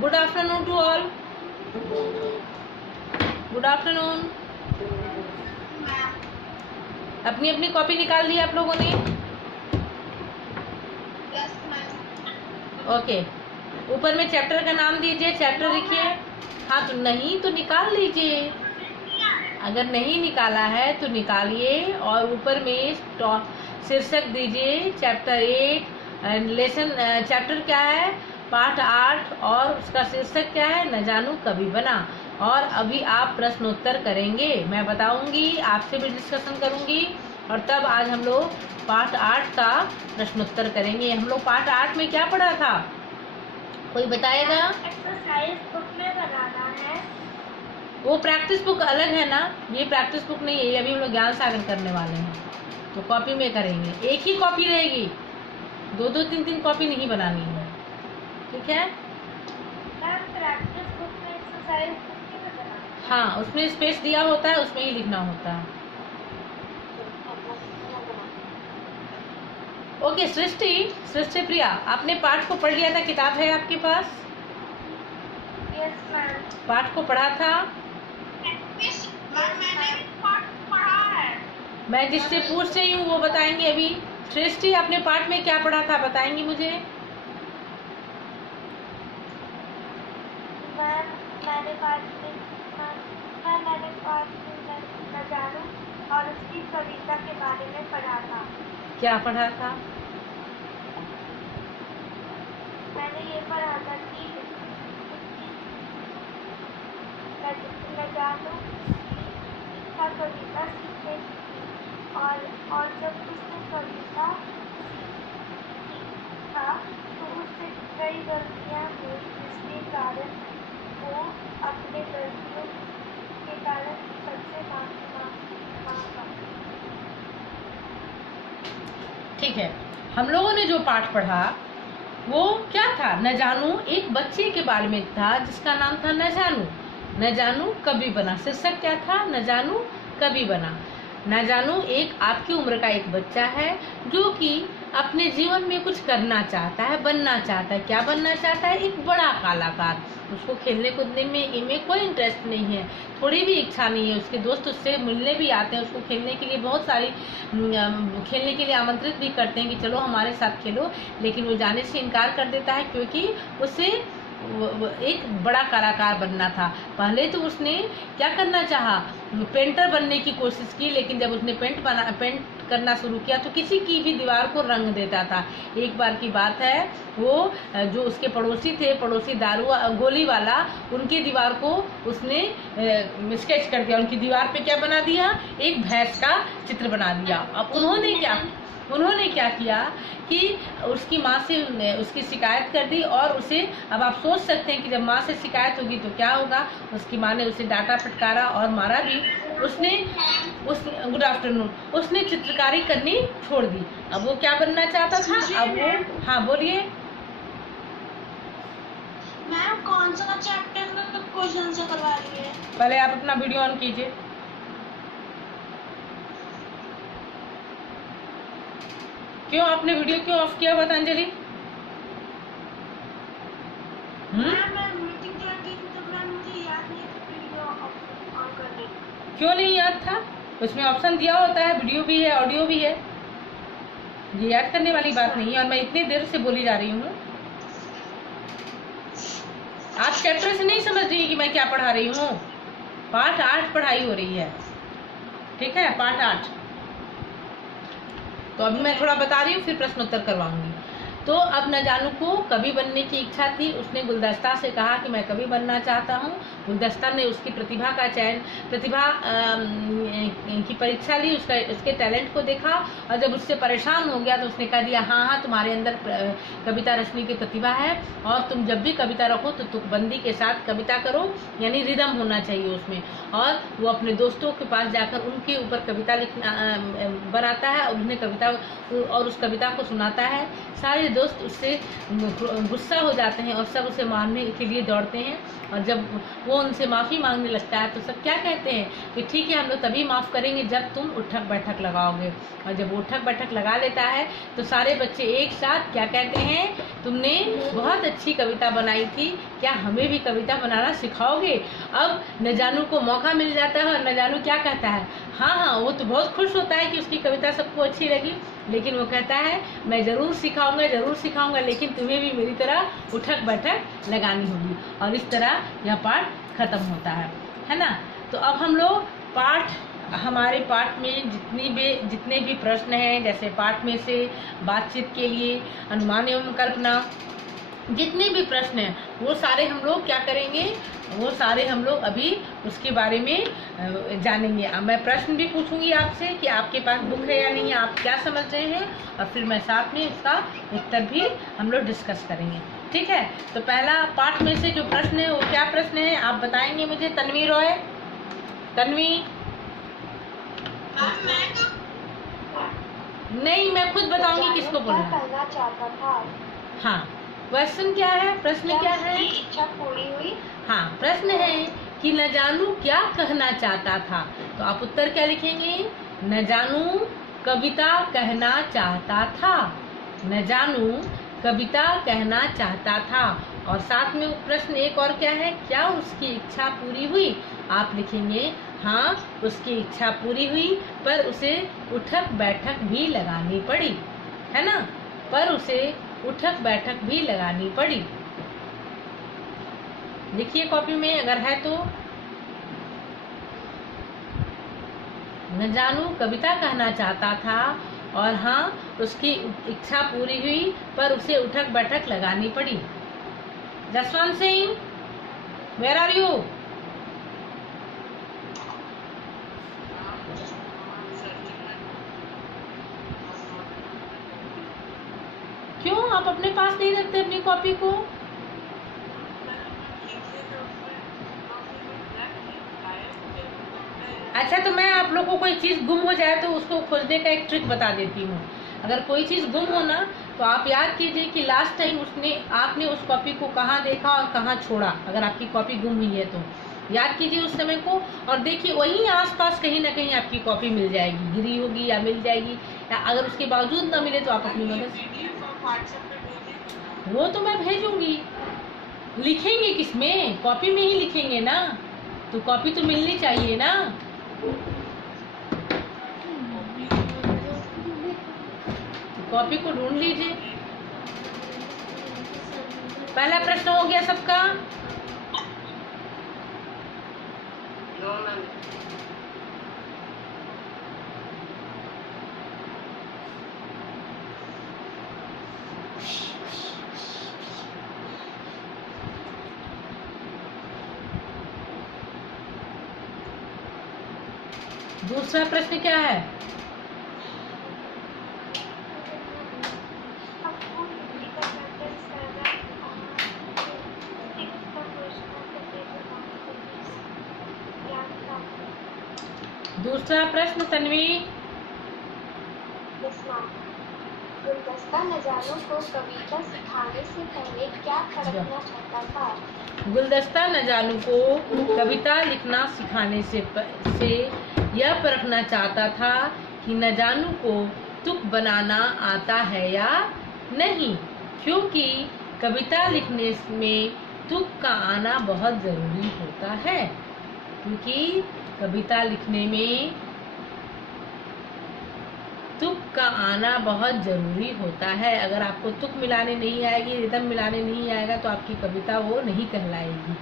Good afternoon to all. Good afternoon. अपनी अपनी copy निकाल ली आप लोगों ने? ओके, ऊपर में चैप्टर का नाम दीजिए, चैप्टर लिखिए। हाँ तो नहीं तो निकाल लीजिए, अगर नहीं निकाला है तो निकालिए। और ऊपर में शीर्षक दीजिए चैप्टर 8 लेसन। चैप्टर क्या है? पाठ 8 और उसका शीर्षक क्या है? न जानू कभी बना। और अभी आप प्रश्नोत्तर करेंगे, मैं बताऊंगी, आपसे भी डिस्कशन करूंगी। और तब आज हम लोग पाठ 8 का प्रश्नोत्तर करेंगे। हम लोग पाठ 8 में क्या पढ़ा था, कोई बताएगा? एक्सरसाइज बुक में बनाना है। वो प्रैक्टिस बुक अलग है ना, ये प्रैक्टिस बुक नहीं है, ये अभी हम लोग ज्ञान सागर करने वाले हैं, तो कॉपी में करेंगे। एक ही कॉपी रहेगी, 2-2 3-3 कॉपी नहीं बनानी है, ठीक है? प्रैक्टिस बुक में एक्सरसाइज बुक में बनाना। हाँ, उसमें स्पेस दिया होता है, उसमें ही लिखना होता है। ओके, सृष्टि प्रिया, आपने पाठ को पढ़ लिया था? किताब है आपके पास? Yes ma'am. पाठ को पढ़ा था? मैंने पाठ पढ़ा है। मैं जिससे पूछ रही हूँ वो बताएंगे अभी। सृष्टि, आपने पाठ में क्या पढ़ा था, बताएंगी मुझे? मैंने पाठ में न जानू और उसकी कविता के बारे में पढ़ा था। क्या पढ़ा था? मैंने ये पढ़ा था कि न जानू का कविता सीखे और जब उसने कविता सीखा तो उससे कई गलतियाँ हुई, जिसके कारण वो अपने गलतियों के कारण सबसे मांगा। ठीक है, हम लोगों ने जो पाठ पढ़ा वो क्या था? न जानू एक बच्चे के बारे में था जिसका नाम था न जानू। न जानू कभी बना, शीर्षक क्या था? न जानू कभी बना। न जानू एक आपकी उम्र का एक बच्चा है जो कि अपने जीवन में कुछ करना चाहता है, बनना चाहता है। क्या बनना चाहता है? एक बड़ा कलाकार। उसको खेलने कूदने में कोई इंटरेस्ट नहीं है, थोड़ी भी इच्छा नहीं है। उसके दोस्त उससे मिलने भी आते हैं, उसको खेलने के लिए बहुत सारी खेलने के लिए आमंत्रित भी करते हैं कि चलो हमारे साथ खेलो, लेकिन वो जाने से इनकार कर देता है क्योंकि उसे एक बड़ा कलाकार बनना था। पहले तो उसने क्या करना चाहा? पेंटर बनने की कोशिश की, लेकिन जब उसने पेंट करना शुरू किया तो किसी की भी दीवार को रंग देता था। एक बार की बात है, वो जो उसके पड़ोसी दारू गोली वाला, उनकी दीवार को उसने स्केच कर दिया। उनकी दीवार पे क्या बना दिया? एक भैंस का चित्र बना दिया। अब उन्होंने क्या किया कि उसकी माँ से उसकी शिकायत कर दी और उसे, अब आप सोच सकते हैं कि जब माँ से शिकायत होगी तो क्या होगा। उसकी माँ ने उसे डांटा फटकारा और मारा भी। Good afternoon. उसने चित्रकारी करनी छोड़ दी। अब वो क्या बनना चाहता था? अब वो, हाँ बोलिए मैम। कौन सा चैप्टर में क्वेश्चन से करवा रही है? पहले आप अपना वीडियो ऑन कीजिए। क्यों आपने वीडियो क्यों ऑफ किया पतंजलि? क्यों नहीं याद था? उसमें ऑप्शन दिया होता है, वीडियो भी है, ऑडियो भी है। ये याद करने वाली बात नहीं है, और मैं इतनी देर से बोली जा रही हूँ। आप चैप्टर से नहीं समझ रही कि मैं क्या पढ़ा रही हूँ। पाठ 8 पढ़ाई हो रही है, ठीक है? पाठ 8। तो अभी मैं थोड़ा बता रही हूँ, फिर प्रश्नोत्तर करवाऊंगी। तो अब न जानू को कवि बनने की इच्छा थी। उसने गुलदस्ता से कहा कि मैं कवि बनना चाहता हूँ। गुलदस्ता ने उसकी प्रतिभा की परीक्षा ली, उसके टैलेंट को देखा, और जब उससे परेशान हो गया तो उसने कह दिया, हाँ तुम्हारे अंदर कविता रचने की प्रतिभा है, और तुम जब भी कविता रखो तो तुकबंदी के साथ कविता करो, यानी रिदम होना चाहिए उसमें। और वो अपने दोस्तों के पास जाकर उनके ऊपर कविता लिखना बनाता है, और उन्हें कविता और उस कविता को सुनाता है। सारे दोस्त उससे गुस्सा हो जाते हैं और सब उसे मारने के लिए दौड़ते हैं। और जब वो उनसे माफ़ी मांगने लगता है तो सब क्या कहते हैं कि ठीक है, हम लोग तभी माफ़ करेंगे जब तुम उठक बैठक लगाओगे। और जब वो उठक बैठक लगा लेता है तो सारे बच्चे एक साथ क्या कहते हैं, तुमने बहुत अच्छी कविता बनाई थी, क्या हमें भी कविता बनाना सिखाओगे। अब न जानू को मौका मिल जाता है और न जानू क्या कहता है, हाँ हाँ, वो तो बहुत खुश होता है कि उसकी कविता सबको अच्छी लगी, लेकिन वो कहता है मैं ज़रूर सिखाऊंगा, लेकिन तुम्हें भी मेरी तरह उठक बैठक लगानी होगी। और इस तरह यह पाठ खत्म होता है ना। तो अब हम लोग हमारे पाठ में जितने भी प्रश्न हैं, जैसे पाठ में से बातचीत के लिए अनुमान एवं कल्पना, जितने भी प्रश्न हैं वो सारे हम लोग क्या करेंगे, वो सारे हम लोग अभी उसके बारे में जानेंगे। मैं प्रश्न भी पूछूंगी आपसे कि आपके पास बुक है या नहीं, आप क्या समझ रहे हैं, और फिर मैं साथ में उसका उत्तर भी हम लोग डिस्कस करेंगे। ठीक है, तो पहला पाठ में से जो प्रश्न है वो क्या प्रश्न है आप बताएंगे मुझे। तन्वी रॉय, तन्वी। नहीं, मैं खुद बताऊंगी किसको बोलना करना चाहता था। हाँ, क्वेश्चन क्या है, प्रश्न क्या है, इच्छा पूरी हुई। हाँ, प्रश्न है कि न जानू क्या कहना चाहता था। तो आप उत्तर क्या लिखेंगे, न जानू कविता कहना चाहता था, न जानू कविता कहना चाहता था। और साथ में प्रश्न एक और क्या है, क्या उसकी इच्छा पूरी हुई। आप लिखेंगे हाँ, उसकी इच्छा पूरी हुई, पर उसे उठक बैठक भी लगानी पड़ी, है ना, पर उसे उठक बैठक भी लगानी पड़ी। लिखिए कॉपी में अगर है तो। न जानू कविता कहना चाहता था और हाँ, उसकी इच्छा पूरी हुई, पर उसे उठक बैठक लगानी पड़ी। Jaswant Singh, where are you. क्यों आप अपने पास नहीं रखते अपनी कॉपी को। अच्छा, तो मैं आप लोगों को कोई चीज़ गुम हो जाए तो उसको खोजने का एक ट्रिक बता देती हूँ। अगर कोई चीज़ गुम हो ना, तो आप याद कीजिए कि लास्ट टाइम आपने उस कॉपी को कहाँ देखा और कहाँ छोड़ा। अगर आपकी कॉपी गुम हुई है तो याद कीजिए उस समय को, और देखिए वहीं आसपास कहीं ना कहीं आपकी कॉपी मिल जाएगी, गिरी होगी या मिल जाएगी, या अगर उसके बावजूद ना मिले तो आप अपनी मदद से, वो तो मैं भेजूंगी। लिखेंगे किसमें, कॉपी में ही लिखेंगे ना, तो कॉपी तो मिलनी चाहिए ना। कॉपी को ढूंढ लीजिए। पहला प्रश्न हो गया सबका। दूसरा प्रश्न क्या है। दूसरा प्रश्न तन्वी। गुलदस्ता नजारों को कविता सिखाने से पहले क्या परखना चाहता था। गुलदस्ता नजारू को कविता लिखना सिखाने से यह परखना चाहता था कि नजारू को तुक बनाना आता है या नहीं, क्योंकि कविता लिखने में तुक का आना बहुत ज़रूरी होता है। क्योंकि कविता लिखने में तुक का आना बहुत ज़रूरी होता है। अगर आपको तुक मिलाने नहीं आएगी, रिदम मिलाने नहीं आएगा, तो आपकी कविता वो नहीं कहलाएगी।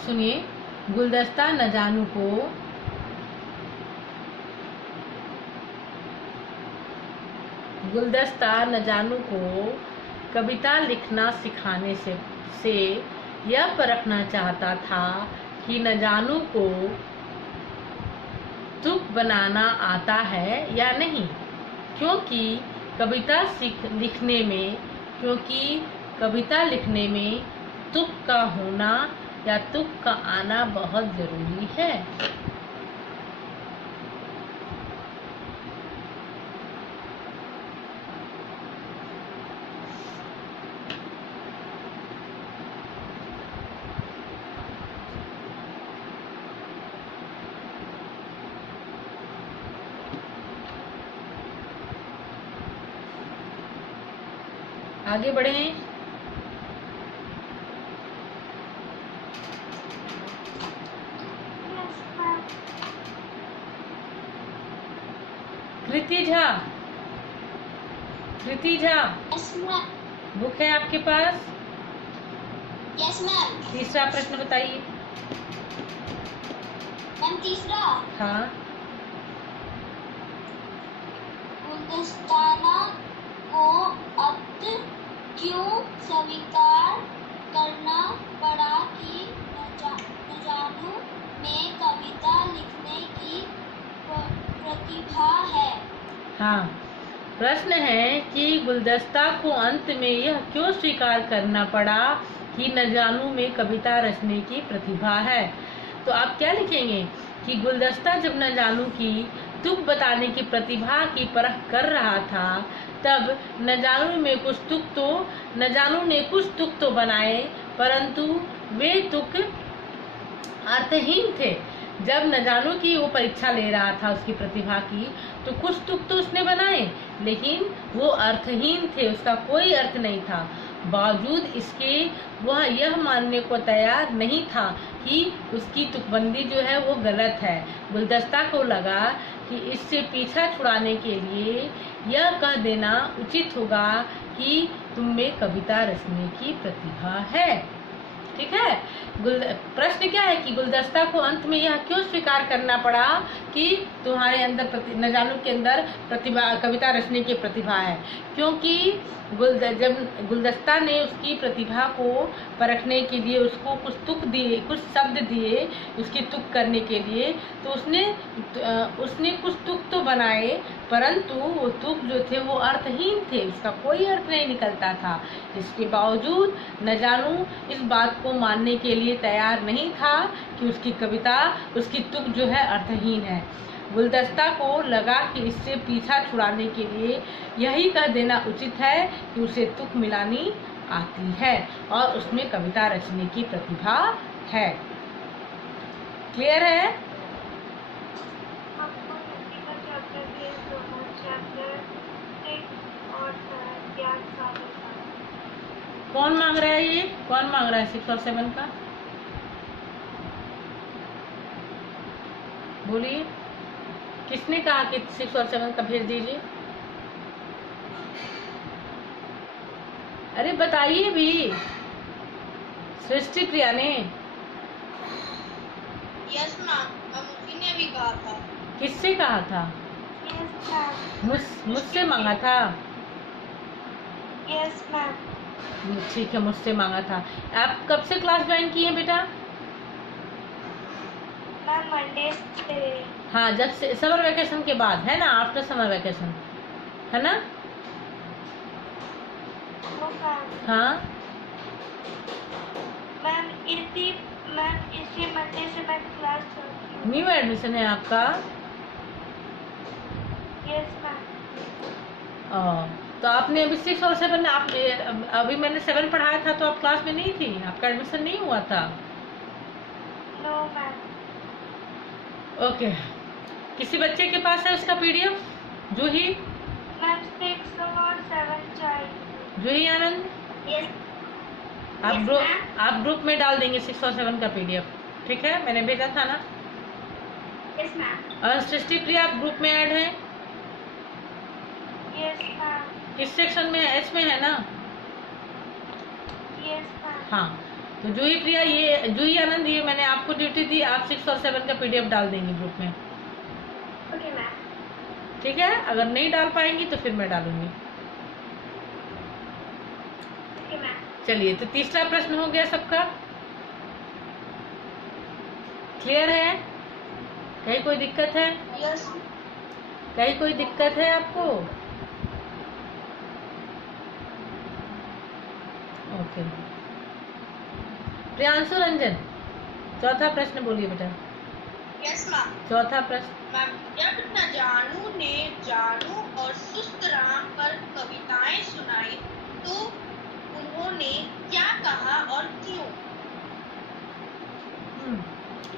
सुनिए, गुलदस्ता नजारू को कविता लिखना सिखाने से यह परखना चाहता था कि नजारू को तुक बनाना आता है या नहीं? क्योंकि कविता लिखने में तुक का होना या तुक का आना बहुत जरूरी है। आगे बढ़ें। Yes, ma'am. कृति झा, Yes, ma'am. बुक है आपके पास? Yes, ma'am. तीसरा प्रश्न बताइए। मैम तीसरा, हाँ, गुलदस्ताना को अब क्यों स्वीकार करना पड़ा कि नजानू में कविता लिखने की प्रतिभा है? हाँ। प्रश्न है कि गुलदस्ता को अंत में यह क्यों स्वीकार करना पड़ा कि न जानू में कविता रचने की प्रतिभा है। तो आप क्या लिखेंगे कि गुलदस्ता जब न जानू की तुक बताने की प्रतिभा की परख कर रहा था, तब न जानू ने कुछ तुक तो बनाए, परंतु वे तुक अर्थहीन थे। जब न जानू की वो परीक्षा ले रहा था उसकी प्रतिभा की, तो कुछ तुक तो उसने बनाए, लेकिन वो अर्थहीन थे, उसका कोई अर्थ नहीं था। बावजूद इसके वह यह मानने को तैयार नहीं था कि उसकी तुकबंदी जो है वो गलत है। गुलदस्ता को लगा कि इससे पीछा छुड़ाने के लिए यह कह देना उचित होगा कि तुम में कविता रचने की प्रतिभा है। ठीक है। प्रश्न क्या है कि गुलदस्ता को अंत में यह क्यों स्वीकार करना पड़ा कि तुम्हारे अंदर न जानू के अंदर प्रतिभा, कविता रचने की प्रतिभा है। क्योंकि जब गुलदस्ता ने उसकी प्रतिभा को परखने के लिए उसको कुछ तुक दिए, कुछ शब्द दिए उसकी तुक करने के लिए, तो उसने कुछ तुक तो बनाए, परंतु वो तुक जो थे वो अर्थहीन थे, उसका कोई अर्थ नहीं निकलता था। इसके बावजूद न जानू इस बात को मानने के लिए तैयार नहीं था कि उसकी कविता, उसकी तुक जो है अर्थहीन है। गुलदस्ता को लगा कि इससे पीछा छुड़ाने के लिए यही कह देना उचित है कि उसे तुक मिलानी आती है और उसमें कविता रचने की प्रतिभा है। क्लियर है? हमको हिंदी का चैप्टर दिया चैप्टर 6 और ज्ञान सागर का। कौन मांग रहा है ये? कौन मांग रहा है 6 और 7 का? बोलिए, किसने कहा कि 6 और 7 का भेज दीजिए? अरे बताइए भी। सृष्टि प्रिया ने? यस मैम, उसी ने भी कहा था। किससे कहा था? Yes ma'am. मुझसे मांगा था? Yes ma'am. ठीक है, मुझसे मांगा था। आप कब से क्लास ज्वाइन किए बेटा? मैम मंडे से। हाँ, जब से समर वेकेशन के बाद है ना, आफ्टर समर वेकेशन है ना? हाँ मैम इसी मंडे से मैं क्लास करती हूँ। न्यू एडमिशन है आपका? Yes ma'am. तो आपने अभी 6 और 7 अभी मैंने 7 पढ़ाया था तो आप क्लास में नहीं थी, आपका एडमिशन नहीं हुआ था? No ma'am. ओके। किसी बच्चे के पास है उसका पीडीएफ? जूही? मैम 6 और 7 चाहिए। जूही आनंद, यस। आप ग्रुप में डाल देंगे 6 और 7 का पीडीएफ, ठीक है? मैंने भेजा था ना। Yes ma'am. और सृष्टि प्रिया आप ग्रुप में ऐड है? Yes ma'am. किस सेक्शन में है? एच में है ना? Yes ma'am. हाँ, तो जूही प्रिया, ये जूही आनंद, ये मैंने आपको ड्यूटी दी, आप 6 और 7 का पीडीएफ डाल देंगे ग्रुप में। Okay ma'am. ठीक है, अगर नहीं डाल पाएंगी तो फिर मैं डालूंगी। Okay ma'am. चलिए, तो तीसरा प्रश्न हो गया सबका? क्लियर है? कहीं कोई दिक्कत है? यस। कहीं कोई दिक्कत है आपको? ओके। प्रियांशु रंजन, चौथा प्रश्न बोलिए बेटा। Yes ma'am. चौथा प्रश्न। मैम, जब नजानू ने जानू और सुस्त राम पर कविताएं सुनाई तो उन्होंने क्या कहा और क्यों?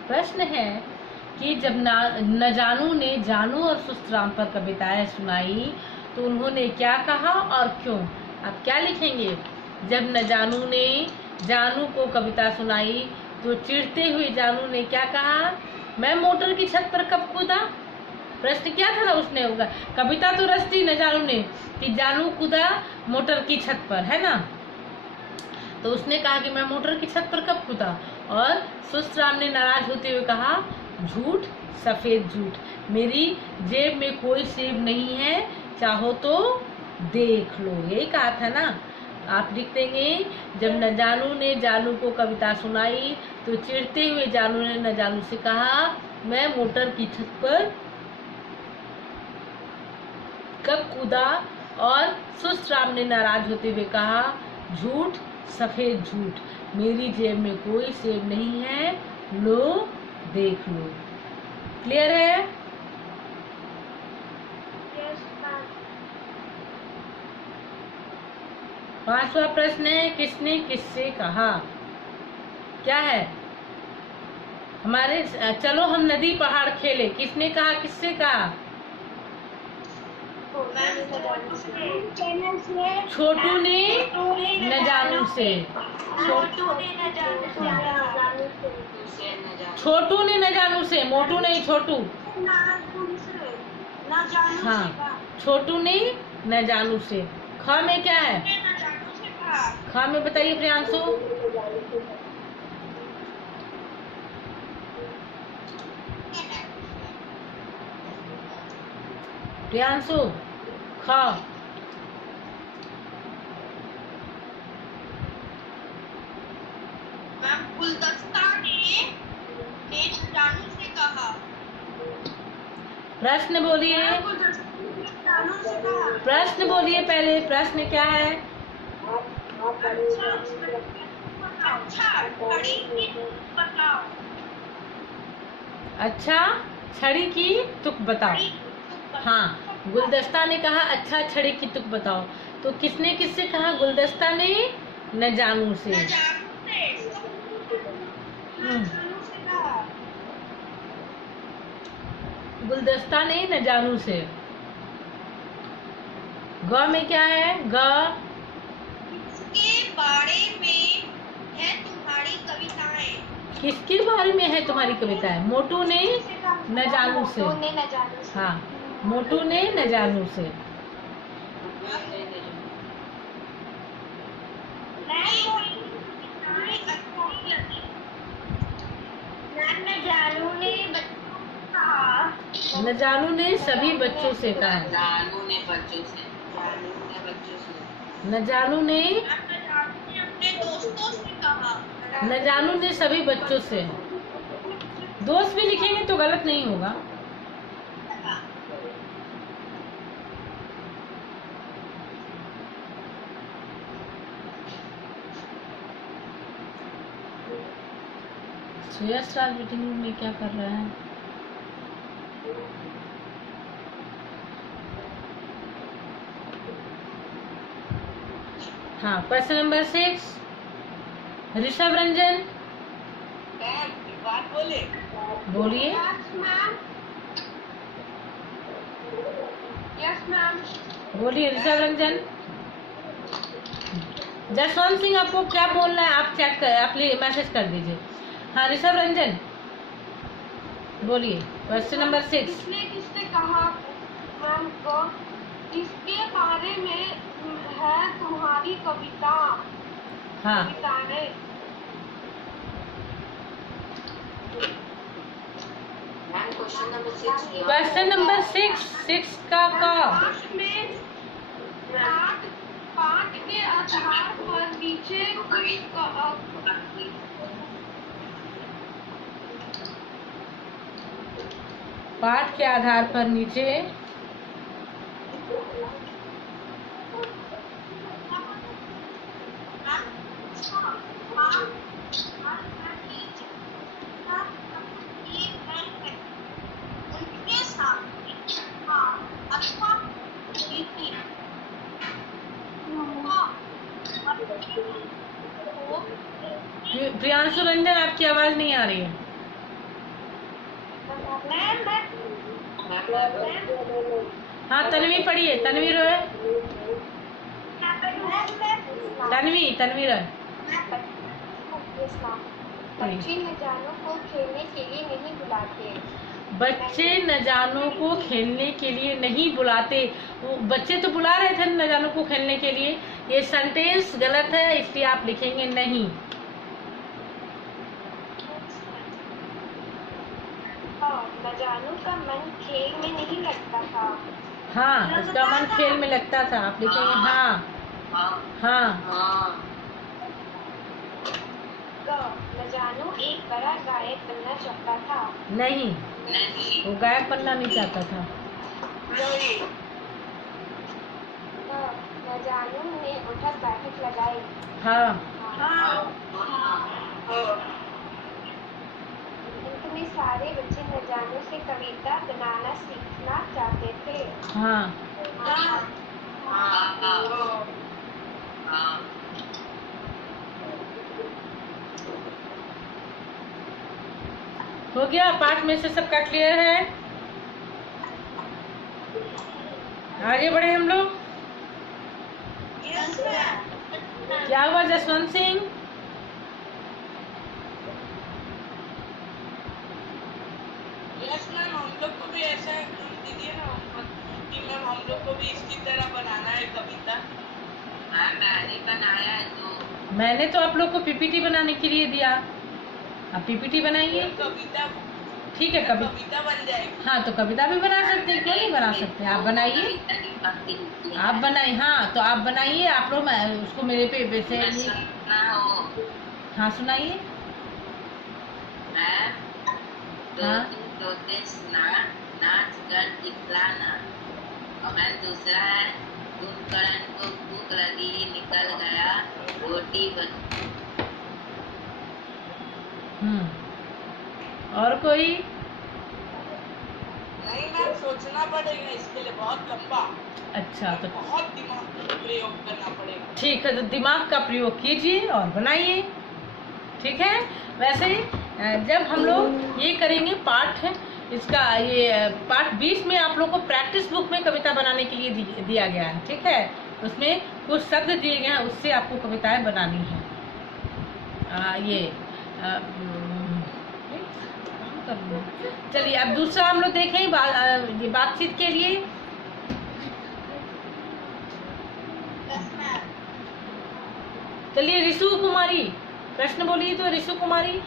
प्रश्न है कि जब नजानू ने जानू और सुस्त राम पर कविताएं सुनाई तो उन्होंने क्या कहा और क्यों? आप क्या लिखेंगे? जब नजानू ने जानू को कविता सुनाई तो चिढ़ते हुए जानू ने क्या कहा? मैं मोटर की छत पर कब कूदा। प्रश्न क्या था उसने होगा? कविता तो रचती नजानू ने कि जानू कूदा मोटर की छत पर, है ना? तो उसने कहा कि मैं मोटर की छत पर कब कूदा। और सुस्त राम ने नाराज होते हुए कहा, झूठ, सफेद झूठ, मेरी जेब में कोई सेब नहीं है, चाहो तो देख लो। यही कहा था ना। आप लिख देंगे, जब नजानू ने जानू को कविता सुनाई तो चिढ़ते हुए जानू ने नजानू से कहा, मैं मोटर की छत पर कब कूदा। और सुस्त राम ने नाराज होते हुए कहा, झूठ, सफेद झूठ, मेरी जेब में कोई सेब नहीं है, लो देख लो। क्लियर है? Yes ma'am. पांचवा प्रश्न है, किसने किससे कहा? क्या है हमारे? चलो हम नदी पहाड़ खेले, किसने कहा, किससे कहा? छोटू ने नजानू से। छोटू ने नजानू से, मोटू नहीं, छोटू। हाँ, छोटू ने नजानू से। ख में क्या है? ख में बताइए प्रियांशु। प्रियांशु, ख। मैम, गुलदस्ता ने नजानू से कहा। प्रश्न बोलिए। प्रश्न बोलिए पहले, प्रश्न क्या है? अच्छा, छड़ी की तुक बताओ। हाँ, गुलदस्ता ने कहा अच्छा छड़ी की तुक बताओ। तो किसने किससे कहा? गुलदस्ता ने नजानू से। गुलदस्ता ने नजानू से। ग में क्या है? ग। किसके बारे में है तुम्हारी कविताएं? किसके बारे में है तुम्हारी कविताएं? मोटू ने नजानू से। हाँ, मोटू ने नजानू से। नजानू ने सभी बच्चों से कहा। नजानू ने अपने दोस्तों से कहा। नजानू ने सभी बच्चों से। दोस्त भी लिखेंगे तो गलत नहीं होगा। श्रेयस राज मीटिंग रूम में क्या कर रहा है? हाँ, क्वेश्चन नंबर 6, ऋषभ रंजन बात बोले। बोलिए। Yes ma'am. बोलिए ऋषभ रंजन। जसवंत सिंह आपको क्या बोलना है? आप चेक कर, आप मैसेज कर दीजिए। हाँ ऋषभ रंजन बोलिए, क्वेश्चन नंबर 6। किसने किसने कहा मैम को? किसके बारे में है तुम्हारी कविता? हाँ, कविताएं। क्वेश्चन नंबर 6 का पाठ के आधार पर नीचे पाठ के आधार पर नीचे प्रियांशु रंजन, आपकी आवाज नहीं आ रही है। हाँ, तन्वी पढ़िए, तन्वी रोए, तन्वी रोए। बच्चे न जानो को खेलने के लिए नहीं बुलाते। बच्चे न जानो को खेलने के लिए नहीं बुलाते। वो बच्चे तो बुला रहे थे न जानो को खेलने के लिए। ये सेंटेंस गलत है, इसलिए आप लिखेंगे नहीं। न जानो का मन खेल में नहीं लगता था। हाँ, उसका मन खेल में लगता था, आप लिखेंगे हाँ। हाँ। न जानो एक बड़ा गायक बनना चाहता था। नहीं, वो गायक बनना नहीं चाहता था। न जानो ने उठक बैठक लगाई। हाँ। इनमें सारे बच्चे न जानो से कविता बनाना सीखना चाहते थे। हाँ। हो गया? पाठ में से सबका क्लियर है? आगे बढ़े हम लोग। क्या हुआ जसवंत सिंह? यस मैम, हम लोग को भी ऐसा दीजिए ना कि मैम हम लोग को भी इसकी तरह बनाना है कविता। मैंने बनाया है तो। मैंने तो आप लोग को पीपीटी बनाने के लिए दिया, आप पीपीटी बनाइए। कविता ठीक है, कविता बन जाएगी। हाँ, तो कविता भी बना सकते हैं, क्यों नहीं बना सकते? आप बनाइए, आप बनाइए। हाँ, तो आप बनाइए। आप लोग उसको मेरे पे वैसे हाँ सुनाइए। हाँ, नाच कर दिखलाना। और दूसरा है कुंभकर्ण को भूख लगी, निकल गया रोटी बन। और कोई? नहीं मैम, सोचना पड़ेगा इसके लिए, बहुत लंबा। अच्छा, तो बहुत दिमाग का प्रयोग करना पड़ेगा। ठीक है, तो दिमाग का प्रयोग कीजिए और बनाइए। ठीक है। वैसे जब हम लोग ये करेंगे पाठ, इसका ये पाठ 20 में आप लोग को प्रैक्टिस बुक में कविता बनाने के लिए दिया गया है। ठीक है, उसमें कुछ शब्द दिए गए हैं, उससे आपको कविताएं बनानी है। चलिए अब दूसरा हम लोग देखें ये बातचीत के लिए। चलिए रिशु कुमारी प्रश्न बोलिए। तो रिशु कुमारी,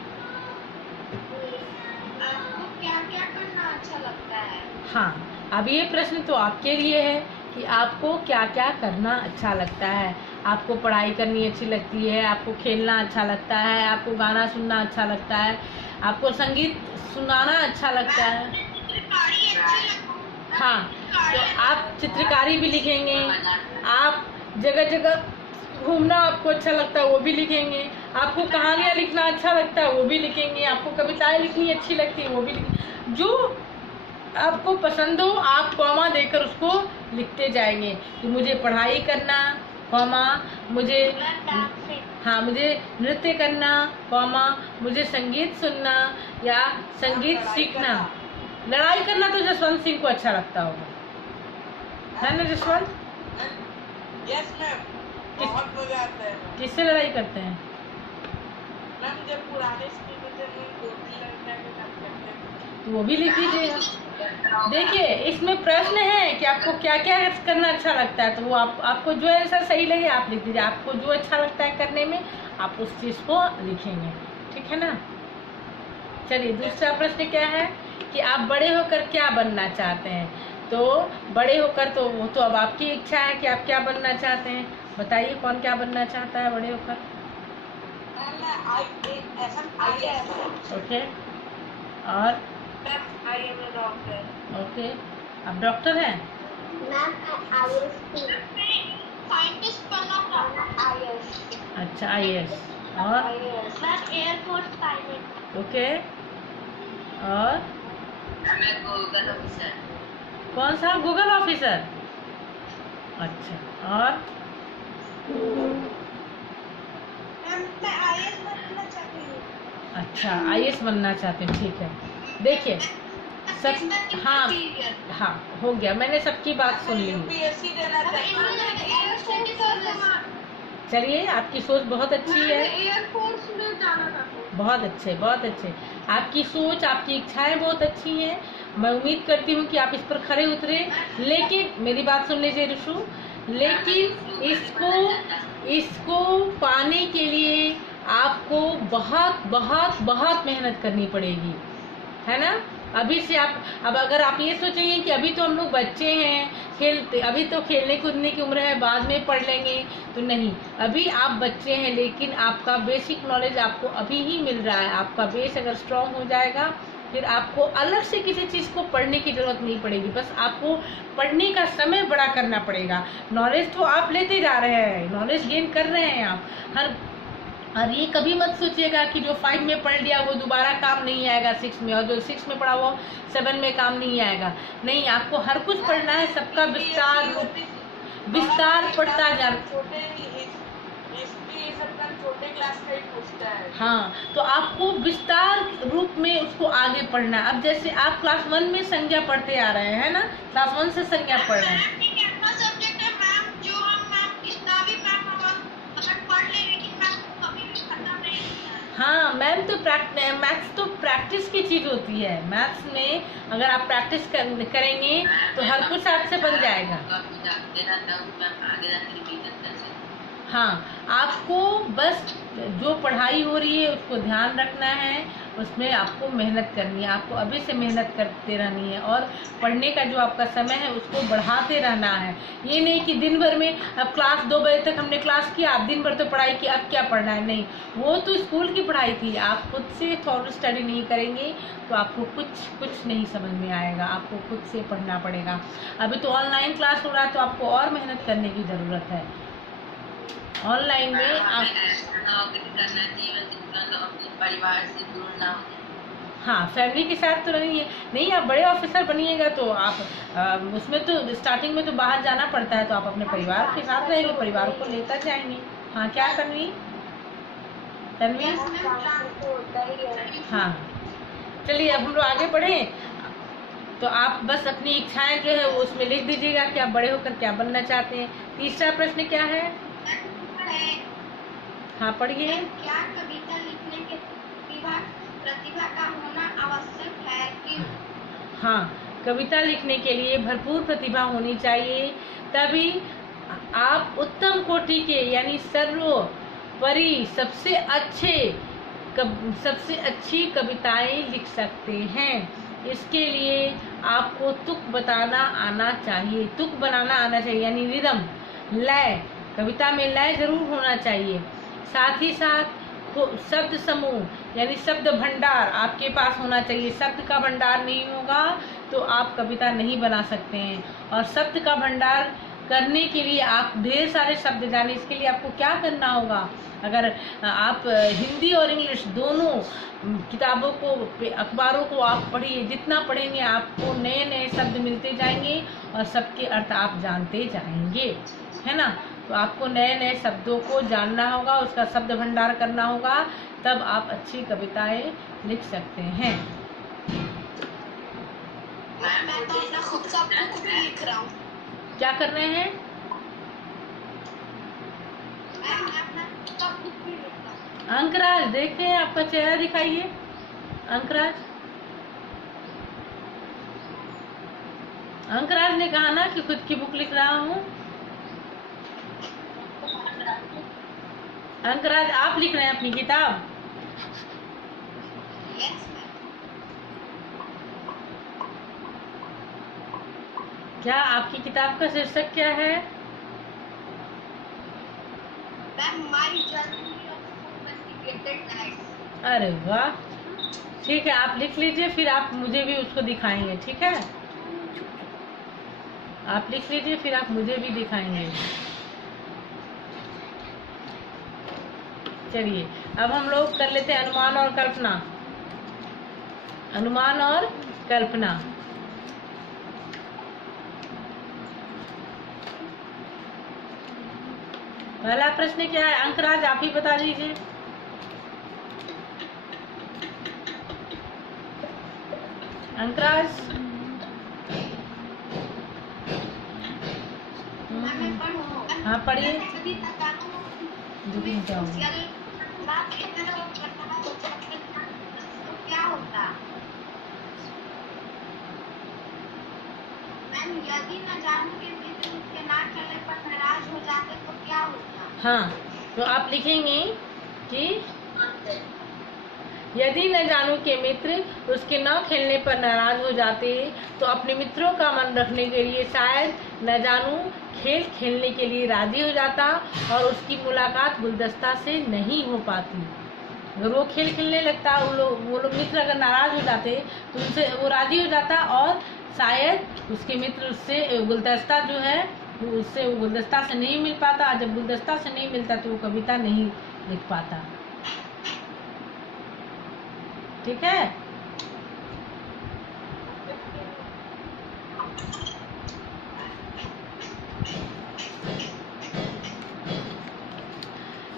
आपको क्या क्या करना अच्छा लगता है? हाँ, अब ये प्रश्न तो आपके लिए है कि आपको क्या क्या करना अच्छा लगता है। आपको पढ़ाई करनी अच्छी लगती है, आपको खेलना अच्छा लगता है, आपको गाना सुनना अच्छा लगता है, आपको संगीत सुनाना अच्छा लगता है। हाँ, तो आप चित्रकारी भी लिखेंगे, आप जगह जगह घूमना आपको अच्छा लगता है वो भी लिखेंगे, आपको कहानियाँ लिखना अच्छा लगता है वो भी लिखेंगे, आपको कविताएं लिखनी अच्छी लगती है वो भी लिखेंगे। जो आपको पसंद हो आप कॉमा देकर उसको लिखते जाएंगे कि मुझे पढ़ाई करना, कॉमा मुझे, हाँ मुझे नृत्य करना, कॉमा मुझे संगीत सुनना या संगीत सीखना। लड़ाई करना तो जसवंत सिंह को अच्छा लगता होगा, है ना जसवंत? यस मैम, बहुत मजा आता है। किससे लड़ाई करते हैं? मैम जब पुराने स्कूल में जब हम 2-3 लड़कियां के साथ करते हैं तो वो भी लिख दीजिएगा। देखिए इसमें प्रश्न है कि आपको क्या क्या करना अच्छा लगता है, तो वो आपको जो आंसर सही लगे आप लिख दीजिए। आपको जो अच्छा लगता है करने में आप उस चीज़ को लिखेंगे, ठीक है ना? चलिए दूसरा प्रश्न क्या है कि आप बड़े होकर क्या बनना चाहते हैं। तो बड़े होकर तो वो तो अब आपकी इच्छा है कि आप क्या बनना चाहते हैं। बताइए कौन क्या बनना चाहता है बड़े होकर? ओके, और ma'am I am a doctor. Okay, आप डॉक्टर हैं? मैम IAS साइंटिस्ट बनना चाहता हूँ। IAS। अच्छा, IAS। और मैम एयरफोर्स पायलट। ओके, और मैं गूगल ऑफिसर। कौन सा? Google officer. अच्छा, और मैम मैं IAS बनना चाहती हूँ। अच्छा, IAS बनना चाहते हैं, ठीक है। देखिए सब, हाँ हाँ, हो गया, मैंने सबकी बात सुन ली। यूपीएससी देना चाहती हूँ। चलिए, आपकी सोच बहुत अच्छी है, एयरफोर्स में जाना चाहती हूँ। बहुत अच्छे, बहुत अच्छे। आपकी सोच, आपकी इच्छाएं बहुत अच्छी हैं। मैं उम्मीद करती हूँ कि आप इस पर खरे उतरे। लेकिन मेरी बात सुन लीजिए ऋषु, लेकिन इसको पाने के लिए आपको बहुत बहुत बहुत मेहनत करनी पड़ेगी, है ना। अभी से आप, अब अगर आप ये सोचेंगे कि अभी तो हम लोग बच्चे हैं, खेलते, अभी तो खेलने कूदने की उम्र है, बाद में पढ़ लेंगे, तो नहीं, अभी आप बच्चे हैं, लेकिन आपका बेसिक नॉलेज आपको अभी ही मिल रहा है। आपका बेस अगर स्ट्रांग हो जाएगा, फिर आपको अलग से किसी चीज़ को पढ़ने की जरूरत नहीं पड़ेगी। बस आपको पढ़ने का समय बड़ा करना पड़ेगा। नॉलेज तो आप लेते जा रहे हैं, नॉलेज गेन कर रहे हैं आप हर। और ये कभी मत सोचिएगा कि जो 5 में पढ़ लिया वो दोबारा काम नहीं आएगा 6 में, और जो 6 में पढ़ा वो 7 में काम नहीं आएगा। नहीं, आपको हर कुछ पढ़ना है, सबका विस्तार पढ़ता जाना। छोटे क्लास का ही पूछता है। हाँ, तो आपको विस्तार रूप में उसको आगे पढ़ना है। अब जैसे आप क्लास 1 में संज्ञा पढ़ते आ रहे हैं ना, क्लास 1 से संज्ञा पढ़ रहे हैं। सब्जेक्ट है मैम, जो हम कितना भी पढ़ ले, लेकिन कभी भी खत्म नहीं होता है। हाँ मैम, तो मैथ्स तो प्रैक्टिस की चीज होती है। मैथ्स में अगर आप प्रैक्टिस करेंगे तो हर कुछ आपसे बन जाएगा। हाँ, आपको बस जो पढ़ाई हो रही है उसको ध्यान रखना है, उसमें आपको मेहनत करनी है। आपको अभी से मेहनत करते रहनी है, और पढ़ने का जो आपका समय है उसको बढ़ाते रहना है। ये नहीं कि दिन भर में, अब क्लास 2 बजे तक हमने क्लास किया, आप दिन भर तो पढ़ाई की, अब क्या पढ़ना है, नहीं, वो तो स्कूल की पढ़ाई थी। आप खुद से थॉरो स्टडी नहीं करेंगे तो आपको कुछ नहीं समझ में आएगा। आपको खुद से पढ़ना पड़ेगा। अभी तो ऑनलाइन क्लास हो रहा है, तो आपको और मेहनत करने की ज़रूरत है। ऑनलाइन में आप करना चाहिए तो अपने परिवार से दूर ना हो। हाँ, फैमिली के साथ तो नहीं, आप बड़े ऑफिसर बनिएगा तो आप उसमें तो स्टार्टिंग में तो बाहर जाना पड़ता है, तो आप अपने परिवार के साथ रहेंगे, परिवार को लेकर जाएंगे। हाँ, क्या तन्वी? हाँ, चलिए अब हम लोग आगे बढ़ें। तो आप बस अपनी इच्छाएं जो है वो उसमें लिख दीजिएगा कि आप बड़े होकर क्या बनना चाहते हैं। तीसरा प्रश्न क्या है? हाँ, पढ़िए। क्या कविता लिखने के प्रतिभा का होना आवश्यक है कि? हाँ, कविता लिखने के लिए भरपूर प्रतिभा होनी चाहिए, तभी आप उत्तम कोटि के यानी सर्वोपरि सबसे अच्छी कविताएं लिख सकते हैं। इसके लिए आपको तुक बनाना आना चाहिए, तुक बनाना आना चाहिए, यानी रिदम, लय। कविता में लय जरूर होना चाहिए। साथ ही साथ शब्द समूह यानी शब्द भंडार आपके पास होना चाहिए। शब्द का भंडार नहीं होगा तो आप कविता नहीं बना सकते हैं। और शब्द का भंडार करने के लिए आप ढेर सारे शब्द जाने। इसके लिए आपको क्या करना होगा? अगर आप हिंदी और इंग्लिश दोनों किताबों को, अखबारों को आप पढ़िए, जितना पढ़ेंगे आपको नए नए शब्द मिलते जाएंगे और सबके अर्थ आप जानते जाएंगे, है ना। तो आपको नए नए शब्दों को जानना होगा, उसका शब्द भंडार करना होगा, तब आप अच्छी कविताएं लिख सकते हैं। मैं तो अपना खुद का बुक भी लिख रहा हूँ। क्या कर रहे हैं? मैं अपना खुद का बुक भी लिख रहा हूँ। अंकराज, देखिए आपका चेहरा दिखाइए। अंकराज ने कहा ना कि खुद की बुक लिख रहा हूँ। अंकराज, आप लिख रहे हैं अपनी किताब? क्या आपकी किताब का शीर्षक क्या है? My Journey of Sophisticated Nights। अरे वाह, ठीक है, आप लिख लीजिए, फिर आप मुझे भी उसको दिखाएंगे, ठीक है? आप लिख लीजिए, फिर आप मुझे भी दिखाएंगे। चलिए, अब हम लोग कर लेते हैं अनुमान और कल्पना। अनुमान और कल्पना। पहला प्रश्न क्या है? अंकराज आप ही बता दीजिए। अंकराज। हाँ पढ़िए। क्या होता? यदि न जानू के मित्र उसके ना चलने पर नाराज हो जाते तो क्या होता? हाँ, तो आप लिखेंगे कि यदि न जानू के मित्र उसके न खेलने पर नाराज हो जाते तो अपने मित्रों का मन रखने के लिए शायद न जानू खेल खेलने के लिए राजी हो जाता और उसकी मुलाकात गुलदस्ता से नहीं हो पाती। अगर वो खेल खेलने लगता, वो लोग मित्र अगर नाराज हो जाते तो उनसे वो राजी हो जाता और शायद उसके मित्र उससे गुलदस्ता जो है उससे वो गुलदस्ता से नहीं मिल पाता। जब गुलदस्ता से नहीं मिलता तो वो कविता नहीं लिख पाता। ठीक है?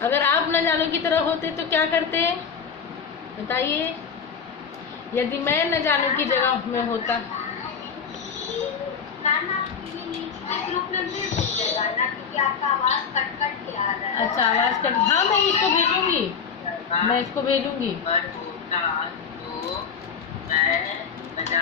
अगर आप न जानो की तरह होते तो क्या करते? बताइए। यदि मैं न जानो की जगह में होता। आपका आवाज कट के आ रहा है। अच्छा, आवाज कट। हाँ, मैं इसको भेजूंगी, मैं इसको भेजूंगी। पर होता तो मैं